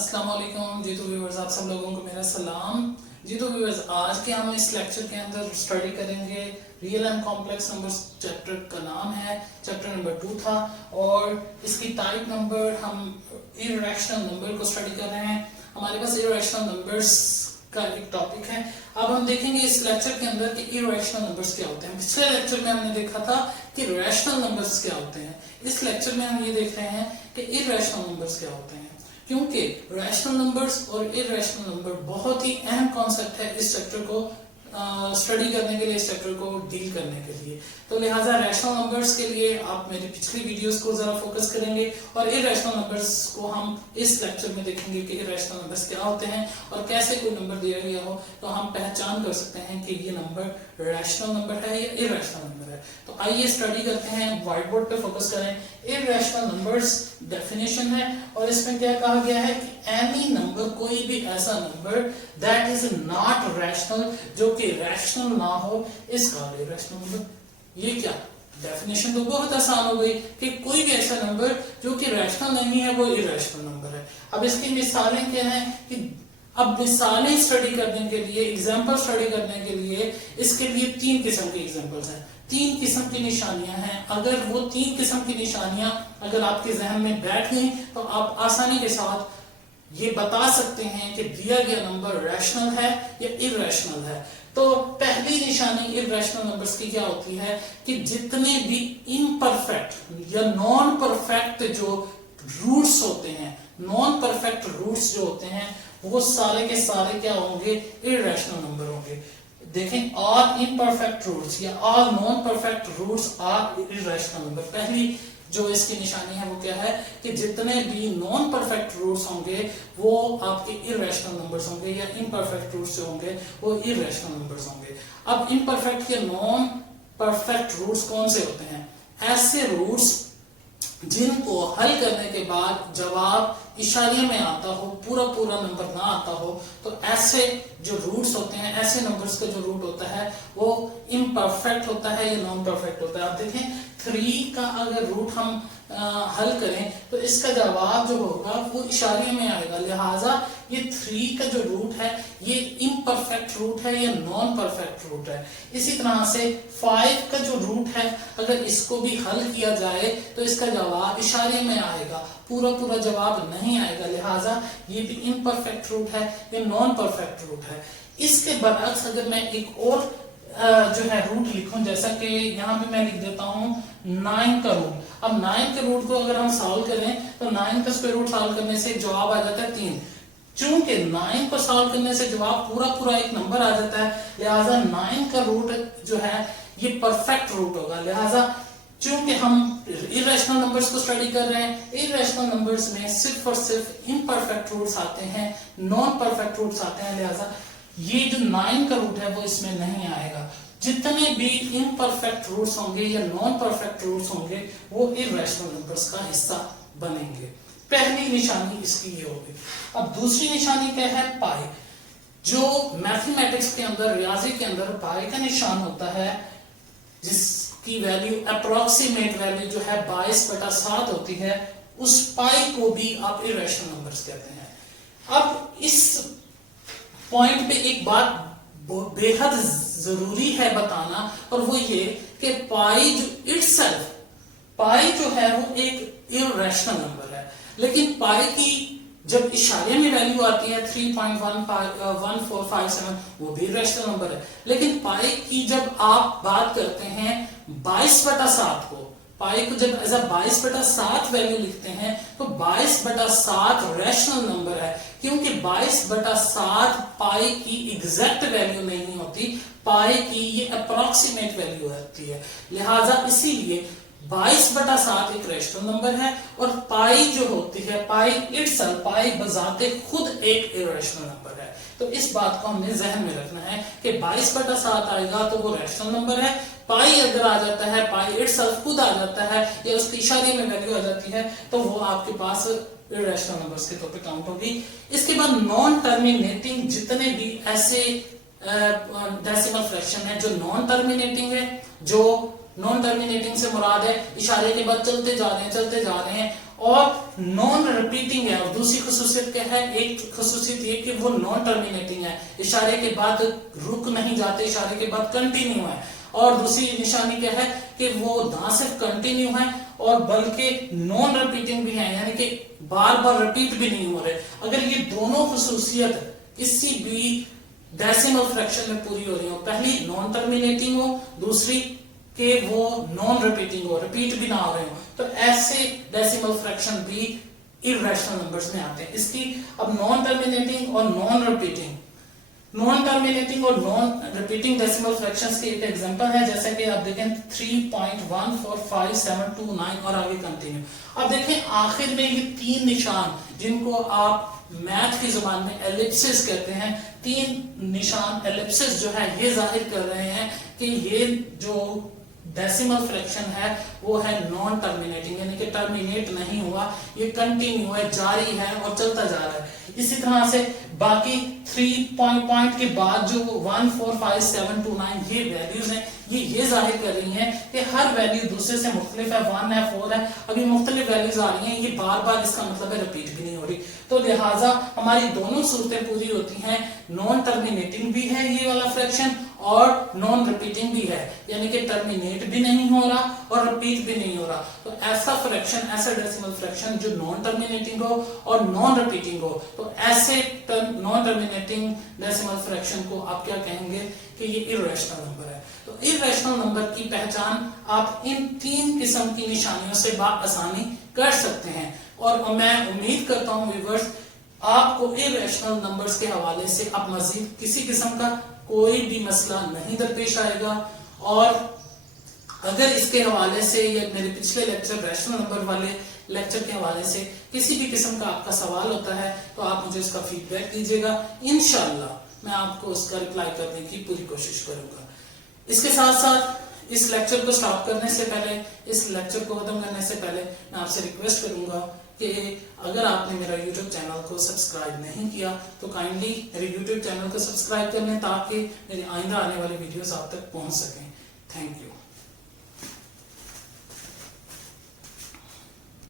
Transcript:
अस्सलाम वालेकुम जी। तो व्यूअर्स, आप सब लोगों को मेरा सलाम जी। तो व्यूअर्स, आज के हम इस लेक्चर के अंदर स्टडी करेंगे real and complex numbers. Chapter का नाम है, चैप्टर नंबर 2 था और इसकी टाइप नंबर हम इर्रेशनल नंबर को स्टडी कर रहे हैं। हमारे पास इर्रेशनल नंबर्स का एक टॉपिक है। अब हम देखेंगे इस लेक्चर के अंदर कि इर्रेशनल नंबर्स क्या होते हैं। पिछले लेक्चर में हमने देखा था कि रैशनल नंबर्स क्या होते हैं। इस लेक्चर में हम ये देख रहे हैं कि इर्रेशनल नंबर्स क्या होते हैं, क्योंकि रैशनल नंबर्स और इर्रेशनल नंबर बहुत ही अहम कॉन्सेप्ट है इस चैप्टर को स्टडी करने के लिए, इस चैप्टर को डील करने के लिए। तो लिहाजा रैशनल नंबर्स के लिए आप मेरी पिछली वीडियोस को जरा फोकस करेंगे और इर्रेशनल नंबर्स को हम इस लेक्चर में देखेंगे कि इर्रेशनल नंबर्स क्या होते हैं और कैसे कोई नंबर दिया गया हो तो हम पहचान कर सकते हैं कि ये नंबर रैशनल नंबर है या इर्रेशनल नंबर है। तो आइए स्टडी करते हैं, व्हाइट बोर्ड पे फोकस करें। इर्रेशनल नंबर्स डेफिनेशन है और इसमें क्या कहा गया है कि एनी नंबर, कोई भी ऐसा number that is not rational, जो कि रैशनल ना हो, इज कॉल्ड इर्रेशनल नंबर। ये क्या डेफिनेशन तो बहुत आसान हो गई कि कोई भी ऐसा नंबर जो कि रैशनल नहीं है वो इर्रेशनल नंबर है। अब इसकी मिसालें क्या हैं कि अब मिसालें स्टडी करने के लिए, एग्जांपल स्टडी करने के लिए इसके लिए 3 किस्म के एग्जांपल्स हैं, 3 किस्म की निशानियां हैं। अगर वो 3 किस्म की निशानियां अगर आपके जहन में बैठ गई तो आप आसानी के साथ ये बता सकते हैं कि दिया गया नंबर रैशनल है या इर्रेशनल है। तो पहली निशानी इर्रेशनल नंबर्स की क्या होती है कि जितने भी इम्परफेक्ट या नॉन परफेक्ट जो रूट्स होते हैं, नॉन परफेक्ट रूट्स जो होते हैं वो सारे के सारे क्या होंगे, इर्रेशनल नंबर होंगे। देखें, ऑल इम्परफेक्ट रूट्स या all non perfect roots are irrational number. पहली जो इसकी निशानी है वो क्या है कि जितने भी नॉन परफेक्ट रूट्स होंगे वो आपके इर्रेशनल नंबर्स होंगे या इम्परफेक्ट रूट्स जो होंगे वो इर्रेशनल नंबर्स होंगे। अब इम्परफेक्ट या नॉन परफेक्ट रूट्स कौन से होते हैं? ऐसे रूट्स जिनको हल करने के बाद जवाब इशारे में आता हो, पूरा पूरा नंबर ना आता हो, तो ऐसे जो रूट्स होते हैं, ऐसे नंबर्स का जो रूट होता है वो इम्परफेक्ट होता है या नॉन परफेक्ट होता है। आप देखें 3 का अगर रूट हम हल करें तो इसका जवाब जो होगा वो इशारे में आएगा। लिहाजा ये 3 का जो रूट है ये इम्परफेक्ट रूट है या नॉन परफेक्ट रूट है। इसी तरह से 5 का जो रूट है अगर इसको भी हल किया जाए तो इसका जवाब इशारे में आएगा, पूरा पूरा जवाब नहीं आएगा। लिहाजा ये भी इम्परफेक्ट रूट है या नॉन परफेक्ट रूट है। इसके बरअक्स अगर मैं एक और जो है रूट लिखूं, जैसा कि यहाँ पे मैं लिख देता हूं 9 का रूट। अब 9 के रूट को अगर हम सॉल्व करें तो 9 का स्क्वायर रूट सॉल्व करने से जवाब आ जाता है 3। चूंकि 9 को सॉल्व करने से जवाब पूरा पूरा एक नंबर आ जाता है, लिहाजा 9 का रूट जो है ये परफेक्ट रूट होगा। लिहाजा चूंकि हम इर्रेशनल नंबर्स को स्टडी कर रहे हैं, इर्रेशनल नंबर्स में सिर्फ और सिर्फ इम्परफेक्ट रूट्स आते हैं, नॉन परफेक्ट रूट्स आते हैं। लिहाजा ये जो 9 का रूट है वो इसमें नहीं आएगा। जितने भी इम्परफेक्ट रूट्स होंगे या नॉन परफेक्ट रूट्स होंगे वो इर्रेशनल नंबर्स का हिस्सा बनेंगे। पहली निशानी इसकी ये होगी। अब दूसरी निशानी क्या है? पाई। जो मैथमेटिक्स के अंदर, रियाजी के अंदर पाई का निशान होता है जिसकी वैल्यू अप्रोक्सीमेट वैल्यू जो है 22/7 होती है, उस पाई को भी आप इर्रेशनल नंबर्स कहते हैं। अब इस पॉइंट पे एक बात बेहद जरूरी है बताना, और वो ये कि पाई जो इटसेल्फ, पाई जो है वो एक इर्रेशनल नंबर है, लेकिन पाई की जब इशारे में वैल्यू आती है 3.1457 वो भी इर्रेशनल नंबर है। लेकिन पाई की जब आप बात करते हैं 22/7 को, पाई को जब एज 22/7 वैल्यू लिखते हैं तो 22/7 रैशनल नंबर है, क्योंकि 22/7 पाई की एग्जैक्ट वैल्यू नहीं होती, पाई की ये अप्रोक्सीमेट वैल्यू होती है। लिहाजा इसीलिए 22/7 एक रैशनल नंबर है और पाई जो होती है, पाई इटसेल्फ, पाई बजाते खुद एक इर्रेशनल नंबर है। तो इस बात को हमने जहन में रखना है कि 22/7 आएगा तो वो रैशनल नंबर है। पाई अगर आ जाता है, पाई इटसेल्फ खुद आ जाता है या उसकी इशारे में वैल्यू आ जाती है तो वो आपके पास इर्रेशनल नंबर्स के तौर पे काउंट होगी। इसके बाद नॉन टर्मिनेटिंग जितने भी ऐसे डेसिमल फ्रैक्शन है जो नॉन टर्मिनेटिंग है, जो नॉन टर्मिनेटिंग से मुराद है इशारे के बाद चलते जा रहे हैं اور نان ریپیٹنگ ہے. اور دوسری خصوصیت کیا ہے؟ ایک خصوصیت یہ کہ وہ نان ٹرمینیٹنگ ہے, اشارے کے بعد رک نہیں جاتے, اشارے کے بعد کنٹینیو ہے. اور دوسری نشانی کیا ہے کہ وہ نہ صرف کنٹینیو ہے اور بلکہ نان ریپیٹنگ بھی ہے, یعنی کہ بار بار ریپیٹ بھی نہیں ہو رہے. اگر یہ دونوں خصوصیت کسی بھی ڈیسیمل فریکشن میں پوری ہو رہی ہو, پہلی نان ٹرمینیٹنگ ہو, دوسری کہ وہ نان ریپیٹنگ ہو, ریپیٹ بھی نہ ہو رہے ہو, تو ایسے ڈیسیمل فریکشن بھی irrational نمبرز میں آتے ہیں. اس کی اب نان ٹرمینیٹنگ اور نان ریپیٹنگ, نان ٹرمینیٹنگ اور نان ریپیٹنگ ڈیسیمل فریکشنز کے ایک ایگزامپل ہے, جیسا کہ آپ دیکھیں 3.14579 اور آگے کنٹینیو. اب دیکھیں آخر میں یہ تین نشان جن کو آپ میتھ کی زبان میں ایلپسز کہتے ہیں, تین نشان ایلپسز جو ہے یہ ظاہر کر رہے ہیں کہ یہ جو ڈیسیمل فریکشن ہے وہ ہے نان ٹرمینیٹنگ, یعنی کہ ٹرمینیٹ نہیں ہوا, یہ کنٹینیو ہے, جاری ہے اور چلتا جا رہا ہے. اسی طرح سے باقی 3 پوائنٹ کے بعد جو 14579 یہ ویلیوز ہیں, یہ ظاہر کر رہی ہیں کہ ہر ویلیو دوسرے سے مختلف ہے, 1 ہے, 4 ہے, ابھی مختلف ویلیوز آ رہی ہیں, یہ بار بار, اس کا مطلب ہے ریپیٹ بھی نہیں ہو رہی. تو لہٰذا ہماری دونوں صورتیں پوری ہوتی ہیں, نان ٹرمینیٹنگ بھی ہے یہ والا فریکشن اور نان ریپیٹنگ بھی ہے, یعنی کہ ٹرمینیٹ بھی نہیں ہو رہا اور ریپیٹ بھی نہیں ہو رہا. تو ایسا فریکشن, ایسا ڈیسیمل فریکشن جو نان ٹرمینیٹنگ ہو اور نان ریپیٹنگ ہو, تو ایسے نان ٹرمینیٹنگ ڈیسیمل فریکشن کو آپ کیا کہیں گے کہ یہ irrational نمبر ہے. تو irrational نمبر کی پہچان آپ ان تین قسم کی نشانیوں سے بآسانی کر سکتے ہیں, اور میں امید کرتا ہوں ویورز آپ کو irrational نمبرز کے حوالے سے اب مزید کسی قسم کا کوئی بھی مسئلہ نہیں درپیش آئے گا. اور اگر اس کے حوالے سے یا میرے پچھلے لیکچر ریشنل نمبر والے لیکچر کے حوالے سے کسی بھی قسم کا آپ کا سوال ہوتا ہے تو آپ مجھے اس کا فیڈ بیک دیجیے گا, انشاءاللہ میں آپ کو اس کا رپلائی کرنے کی پوری کوشش کروں گا. اس کے ساتھ ساتھ اس لیکچر کو سٹاپ کرنے سے پہلے, اس لیکچر کو ختم کرنے سے پہلے میں آپ سے ریکویسٹ کروں گا کہ اگر آپ نے میرا یوٹیوب چینل کو سبسکرائب نہیں کیا تو کائنڈلی میرے یوٹیوب چینل کو سبسکرائب کر لیں تاکہ میری آئندہ آنے والی ویڈیوز آپ تک پہنچ سکیں. Thank you.